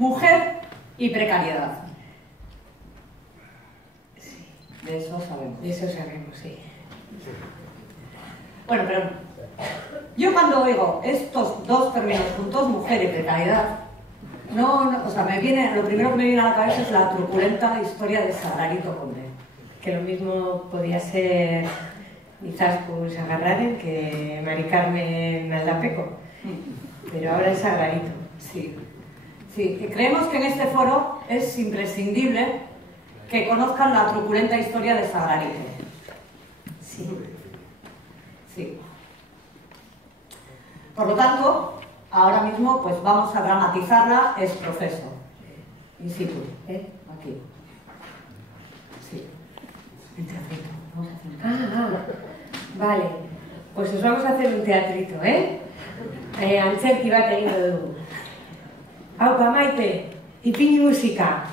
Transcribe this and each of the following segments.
mujer y precariedad. Sí. De eso sabemos. De eso sabemos, sí. Bueno, pero yo cuando oigo estos dos términos juntos, mujer y precariedad, o sea, lo primero que me viene a la cabeza es la truculenta historia de Sagrarito Conde. Que lo mismo podía ser Izaskun Sagarraren que Mari Carmen Aldapeco, pero ahora es Sagrarito. Sí. Sí, y creemos que en este foro es imprescindible que conozcan la truculenta historia de Sagrarito. Sí. Sí. Por lo tanto, ahora mismo pues vamos a dramatizarla ex profeso. In situ, aquí. Sí. En teatrito. Vamos a hacer Vale. Pues os vamos a hacer un teatrito, Antzerki bat egingo dugu. Aupa Maite, ipini musika.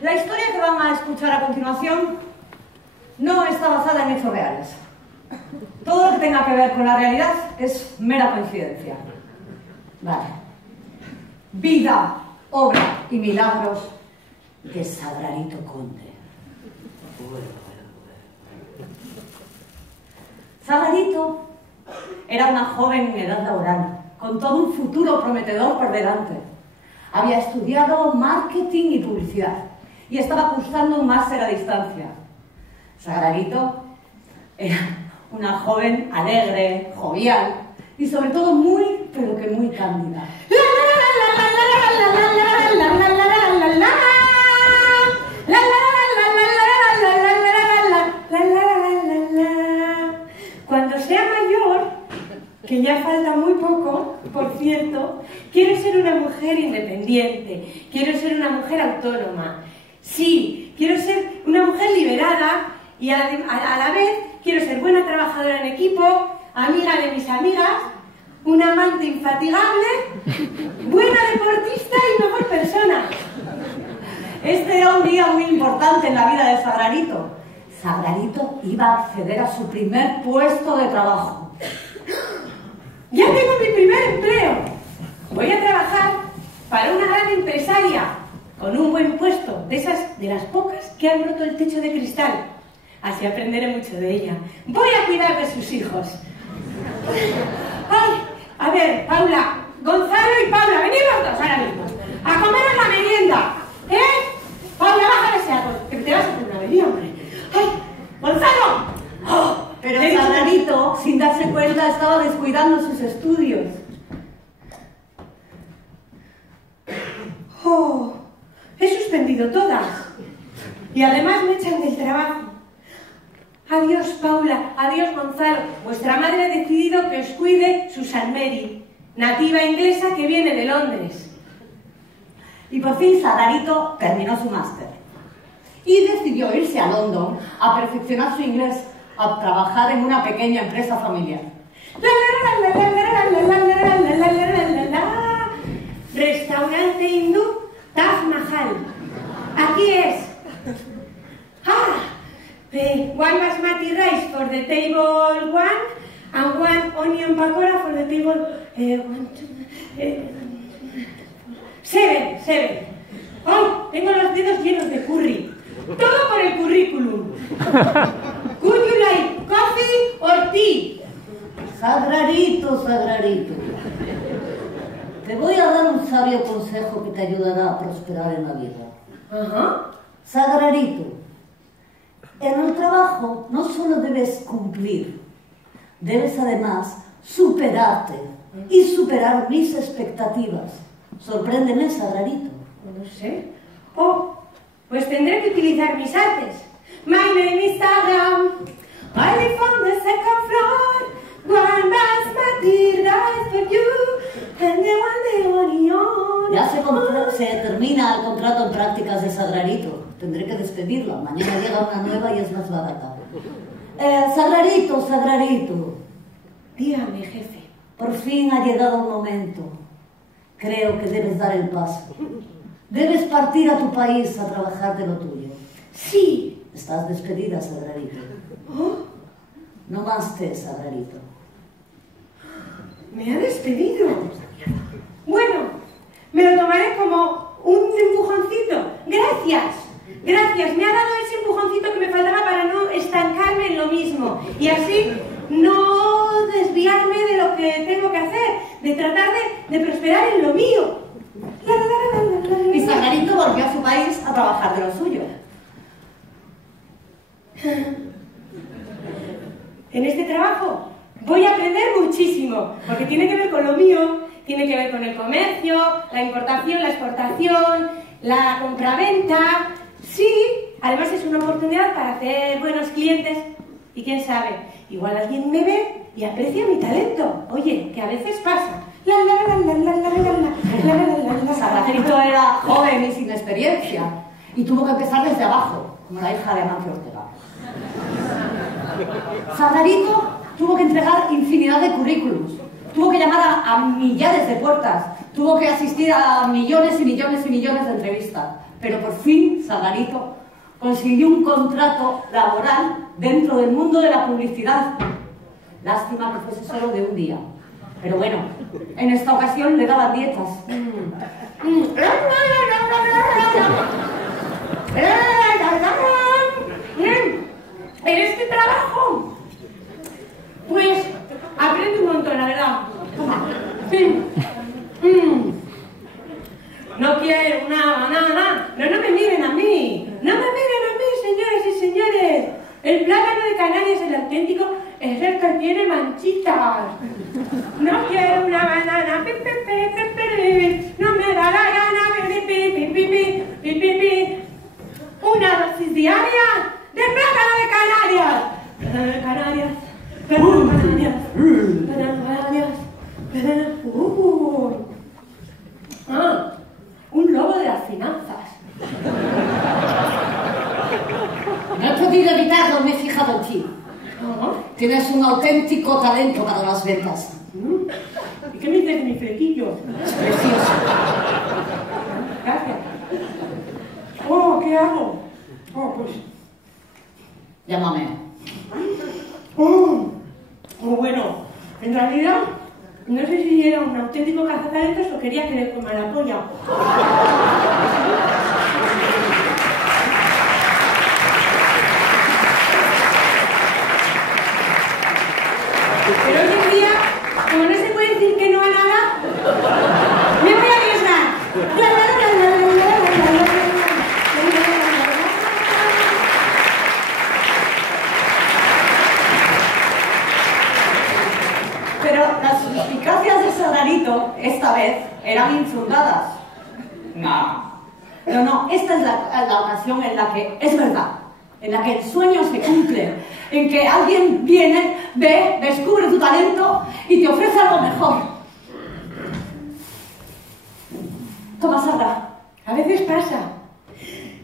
La historia que van a escuchar a continuación no está basada en hechos reales. Todo lo que tenga que ver con la realidad es mera coincidencia. Vale. Vida, obra y milagros de Sagrarito Conde. Sagrarito era una joven en edad laboral, con todo un futuro prometedor por delante. Había estudiado marketing y publicidad y estaba cursando un máster a distancia. Sagrarito era una joven alegre, jovial y sobre todo muy, pero que muy cándida. Cuando sea mayor, que ya falta muy poco, por cierto, quiero ser una mujer independiente, quiero ser una mujer autónoma. Sí, quiero ser una mujer liberada y a la vez quiero ser buena trabajadora en equipo, amiga de mis amigas, una amante infatigable, buena deportista y mejor persona. Este era un día muy importante en la vida de Sagrarito. Sagrarito iba a acceder a su primer puesto de trabajo. ¡Ya tengo mi primer empleo! Voy a trabajar para una gran empresaria con un buen puesto, de las pocas que han roto el techo de cristal. Así aprenderé mucho de ella. Voy a cuidar de sus hijos. ¡Ay! A ver, Paula, Gonzalo y Paula, venid los dos ahora mismo a comeros la merienda. Paula, baja ese árbol, que te vas a hacer una bebida, hombre. ¡Ay! ¡Gonzalo! ¡Oh! Pero Sagrarito, sin darse cuenta, estaba descuidando sus estudios. ¡Oh! He suspendido todas. Y además me echan del trabajo. Adiós, Paula. Adiós, Gonzalo. Vuestra madre ha decidido que os cuide Susan Mary, nativa inglesa que viene de Londres. Y por fin Sagrarito terminó su máster. Y decidió irse a London a perfeccionar su inglés, a trabajar en una pequeña empresa familiar. Restaurante hindú Taj Mahal. Aquí es. One basmati rice for the table one and one onion pakora for the table seven. ¡Ay! Tengo los dedos llenos de curry. Todo por el currículum. Could you like coffee or Sagrarito, Sagrarito. Te voy a dar un sabio consejo que te ayudará a prosperar en la vida. Ajá. Sagrarito, en el trabajo no solo debes cumplir, debes además superarte y superar mis expectativas. Sorpréndeme, Sagrarito. No sé. Oh, pues tendré que utilizar mis artes. My name is Instagram. I live on the second floor. One bus materials for you. And the one on. Ya se termina el contrato en prácticas de Sagrarito. Tendré que despedirla. Mañana llega una nueva y es más barata. Sagrarito, Sagrarito. Dígame, jefe. Por fin ha llegado el momento. Creo que debes dar el paso. Debes partir a tu país a trabajar de lo tuyo. Sí. Estás despedida, Sagrarito. ¿Oh? No más té, Sagrarito. Me ha despedido. Bueno, me lo tomaré como un empujoncito. Gracias. Gracias. Me ha dado ese empujoncito que me faltaba para no estancarme en lo mismo. Y así no desviarme de lo que tengo que hacer. De tratar de prosperar en lo mío. Y Sagrarito volvió a su país a trabajar de lo suyo. En este trabajo voy a aprender muchísimo, porque tiene que ver con lo mío, tiene que ver con el comercio, la importación, la exportación, la compraventa. Sí, además es una oportunidad para hacer buenos clientes y quién sabe, igual alguien me ve y aprecia mi talento. Oye, que a veces pasa. Sagrarito era joven y sin experiencia y tuvo que empezar desde abajo, como la hija de Amancio Ortega. Sagrarito tuvo que entregar infinidad de currículums, tuvo que llamar a millares de puertas, tuvo que asistir a millones y millones y millones de entrevistas, pero por fin Sagrarito consiguió un contrato laboral dentro del mundo de la publicidad. Lástima que fuese solo de un día, pero bueno, en esta ocasión le daban dietas. En este trabajo, pues aprendo un montón, la verdad. No quiero nada. No me miren a mí. No me miren a mí, señores y señores. El plátano de Canarias, el auténtico, es el que tiene manchitas. No quiero una banana. No me da la gana. Una dosis diaria de plátano de Canarias. Plátano de Canarias. Un lobo de las finanzas. No he podido evitarlo, me he fijado en ti. Tienes un auténtico talento para las ventas. ¿Y qué me dices de mi flequillo? Es precioso. Gracias. Oh, ¿qué hago? Oh, pues... Llámame. Bueno, en realidad, no sé si era un auténtico cazatalentos o quería que le coma la polla. Pero hoy en día, como no se puede decir que no a nada, me voy a arriesgar. Pero las suspicacias de Sagrarito, esta vez, eran infundadas. No, esta es la ocasión en la que es verdad, en la que el sueño se cumple, en que alguien viene, ve, descubre tu talento y te ofrece algo mejor. Toma, Sagra. A veces pasa.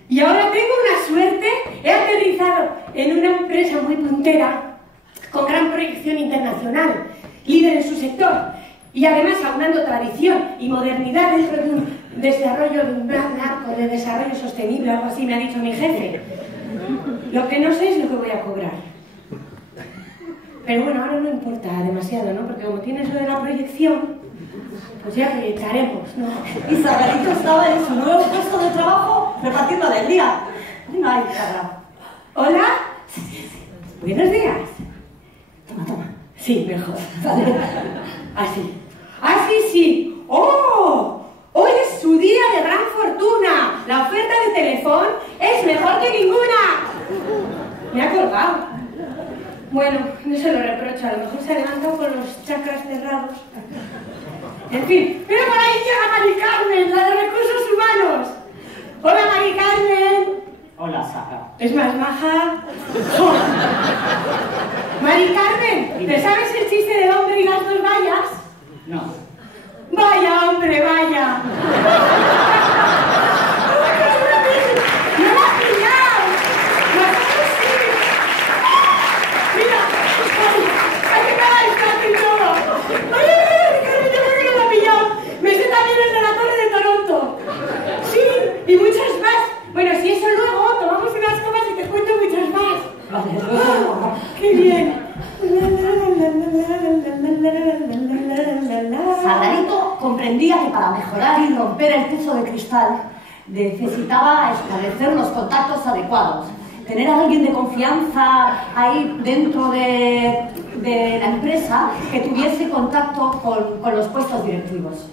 Y ahora tengo una suerte. He aterrizado en una empresa muy puntera, con gran proyección internacional, líder en su sector, y además aunando tradición y modernidad dentro de un desarrollo, de un plan marco de desarrollo sostenible, algo así me ha dicho mi jefe. Lo que no sé es lo que voy a cobrar. Pero bueno, ahora no importa demasiado, ¿no? Porque como tiene eso de la proyección, pues ya proyectaremos, ¿no? Y Sagrarito estaba en su nuevo puesto de trabajo repartiendo alegría. Venga, ahí, Sagra. ¿Hola? Buenos días. Toma. Sí, mejor. Así. Así sí. ¡Oh! Hoy es su día de gran fortuna. La oferta de Telefón es mejor que ninguna. Me ha colgado. Bueno, no se lo reprocho. A lo mejor se ha levantado con los chakras cerrados. En fin. Pero por ahí llega Mari Carmen, la de Recursos Humanos. Hola, Mari Carmen. Hola, Sara. ¿Es más maja? Mari Carmen, ¿te sabes el chiste del hombre y las dos vallas? No. ¡Vaya, hombre, vaya! ¡No la has pillado! ¡Mira! ¡Ay, que cada instante y todo! ¡Ay, Carmen, yo creo que no la he pillado! Me sé también el de la Torre de Toronto. Sí, y muchas más. Bueno, si eso luego, tomamos unas copas y te cuento muchas más. ¡Qué bien! Sagradito comprendía que para mejorar y romper el techo de cristal necesitaba establecer los contactos adecuados, tener a alguien de confianza ahí dentro de la empresa que tuviese contacto con los puestos directivos.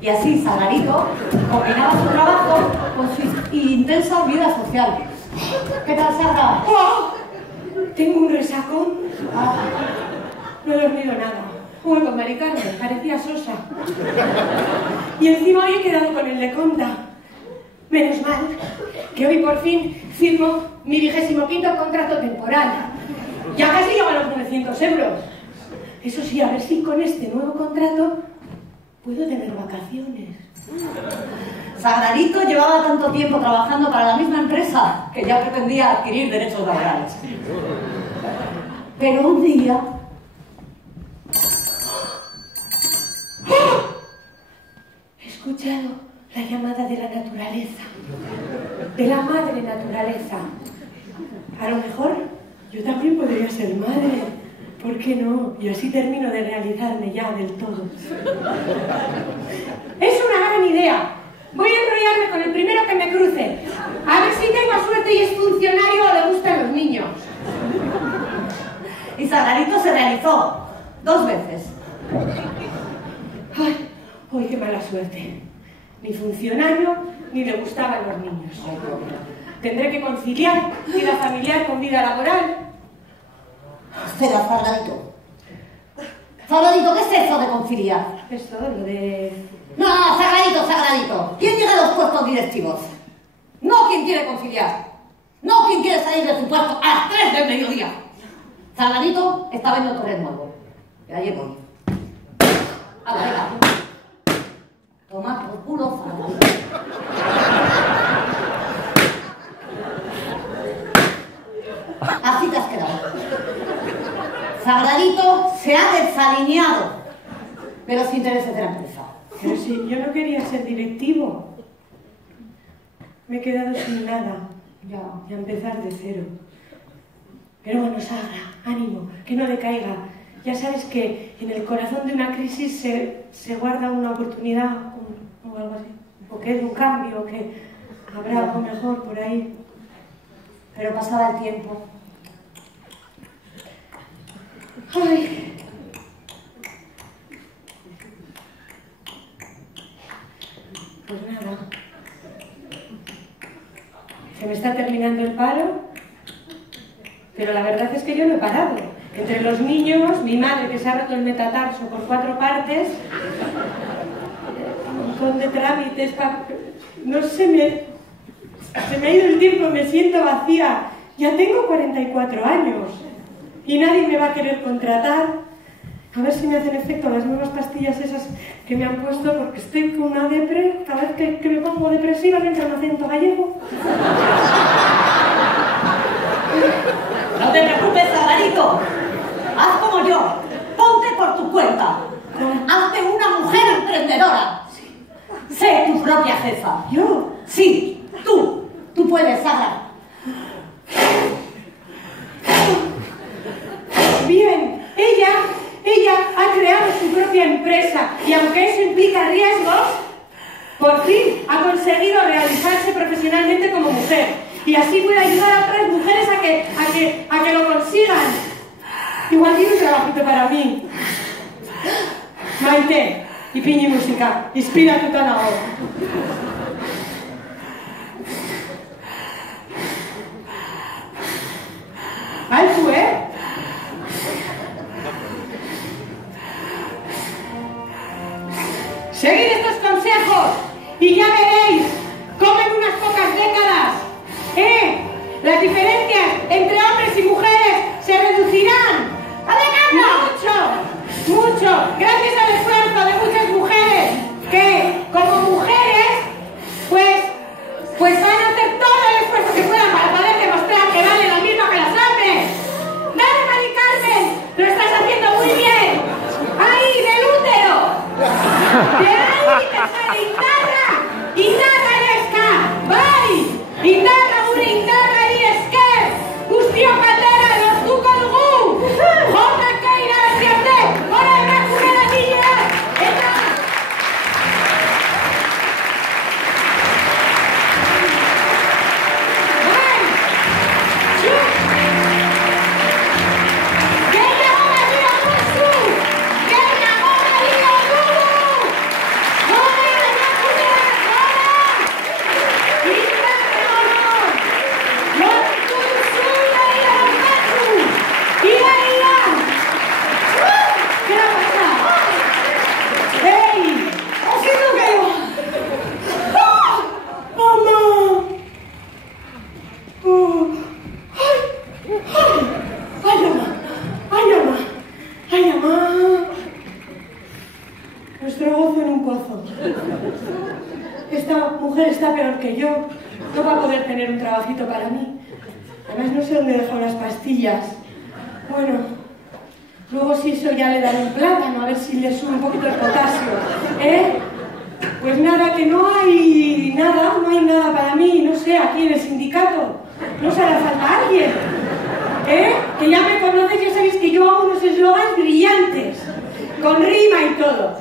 Y así Sagradito combinaba su trabajo con su intensa vida social. ¿Qué tal, Sagra? ¡Oh! Tengo un resacón. No he dormido nada. Jugué con Mari Carmen, parecía sosa. Y encima hoy he quedado con el de Conta. Menos mal que hoy por fin firmo mi 25º contrato temporal. Ya casi llego a los 900 euros. Eso sí, a ver si con este nuevo contrato puedo tener vacaciones. Sagradito llevaba tanto tiempo trabajando para la misma empresa que ya pretendía adquirir derechos laborales. Pero un día... He escuchado la llamada de la naturaleza, de la madre naturaleza. A lo mejor yo también podría ser madre. ¿Por qué no? Y así termino de realizarme ya del todo. Es una gran idea. Voy a enrollarme con el primero que me cruce. A ver si tengo suerte y es funcionario o le gustan los niños. Y Sagradito se realizó 2 veces. Ay, uy, qué mala suerte. Ni funcionario, ni le gustaban los niños. Tendré que conciliar vida familiar con vida laboral. Espera, Sagradito. Sagradito, ¿qué es eso de conciliar? Es todo lo de... No, Sagradito, Sagradito. ¿Quién llega a los puestos directivos? No quien quiere conciliar. No quien quiere salir de su puesto a las 3 del mediodía. Sagradito está viendo Torres Nuevo. Y allí voy. Venga. Toma por culo, Sagradito. Así te has quedado. Sagradito se ha desalineado, pero sin intereses de la empresa. Pero si yo no quería ser directivo. Me he quedado sin nada. Ya, y a empezar de cero. Pero bueno, Sagra, ánimo, que no decaiga. Ya sabes que en el corazón de una crisis se guarda una oportunidad o algo así. O que es un cambio, que habrá algo mejor por ahí. Pero pasaba el tiempo. Ay. Pues nada. Se me está terminando el paro, pero la verdad es que yo no he parado. Entre los niños, mi madre que se ha roto el metatarso por 4 partes, un montón de trámites, no sé, se me ha ido el tiempo, me siento vacía. Ya tengo 44 años y nadie me va a querer contratar. A ver si me hacen efecto las nuevas pastillas esas que me han puesto, porque estoy con una depre. Cada vez que me pongo depresiva me entra un acento gallego. No te preocupes, Sagradito. Haz como yo. Ponte por tu cuenta. Hazte una mujer emprendedora. Sé tu propia jefa. ¿Yo? Sí, tú. Tú puedes, Sagra. Bien, ella ha creado su propia empresa y aunque eso implica riesgos, por fin ha conseguido realizarse profesionalmente como mujer y así puede ayudar a otras mujeres a que lo consigan. Igual tiene un trabajito para mí. Maite, ipini musika, inspiratuta nago. Altu, Seguid estos consejos y ya veréis cómo en unas pocas décadas, las diferencias entre hombres y mujeres se reducirán. Mucho, gracias al esfuerzo de muchas mujeres que, como mujeres, pues van a hacer todo el esfuerzo que puedan para poder demostrar que valen lo mismo que los hombres. ¡Dale, Mari Carmen! ¡Lo estás haciendo muy bien! ¡Ahí, del útero! ¡De ahí te sale indarra eska! ¡Bai! Indarra gure indarrari esker! ¡Guztiok batera lortuko dugu! ¡Jokako irabazi arte! ¡Hora emakume langileak! ¡Eta! ¡Bai! Txuk! ¡Gehiago balio duzu! ¡Gehiago balio dugu! ¡Gora emakumeak! ¡Gora! ¡Indarra honor! ¡Lortu duzula irabazatu! ¡Ira! ¿Qué le pasa? ¡Ey! ¿Qué es lo que yo? ¡Ah! ¡Mamá! ¡Oh! ¡Ay! ¡Ay! ¡Ay, mamá! Nuestro gozo en un pozo. Esta mujer está peor que yo. No va a poder tener un trabajito para mí. Además, no sé dónde he dejado las pastillas. Bueno. Luego si eso ya le daré un plátano, a ver si le sube un poquito el potasio. Pues nada, que no hay nada para mí, no sé, aquí en el sindicato. No se hará falta alguien. Que ya me conocéis, ya sabéis que yo hago unos eslogans brillantes, con rima y todo.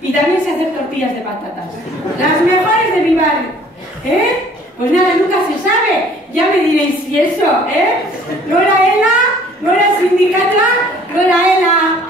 Y también sé hacer tortillas de patatas. Las mejores de mi barrio. Pues nada, nunca se sabe. Ya me diréis si eso, ¿No era ella? ¿No era sindicata? No era ella,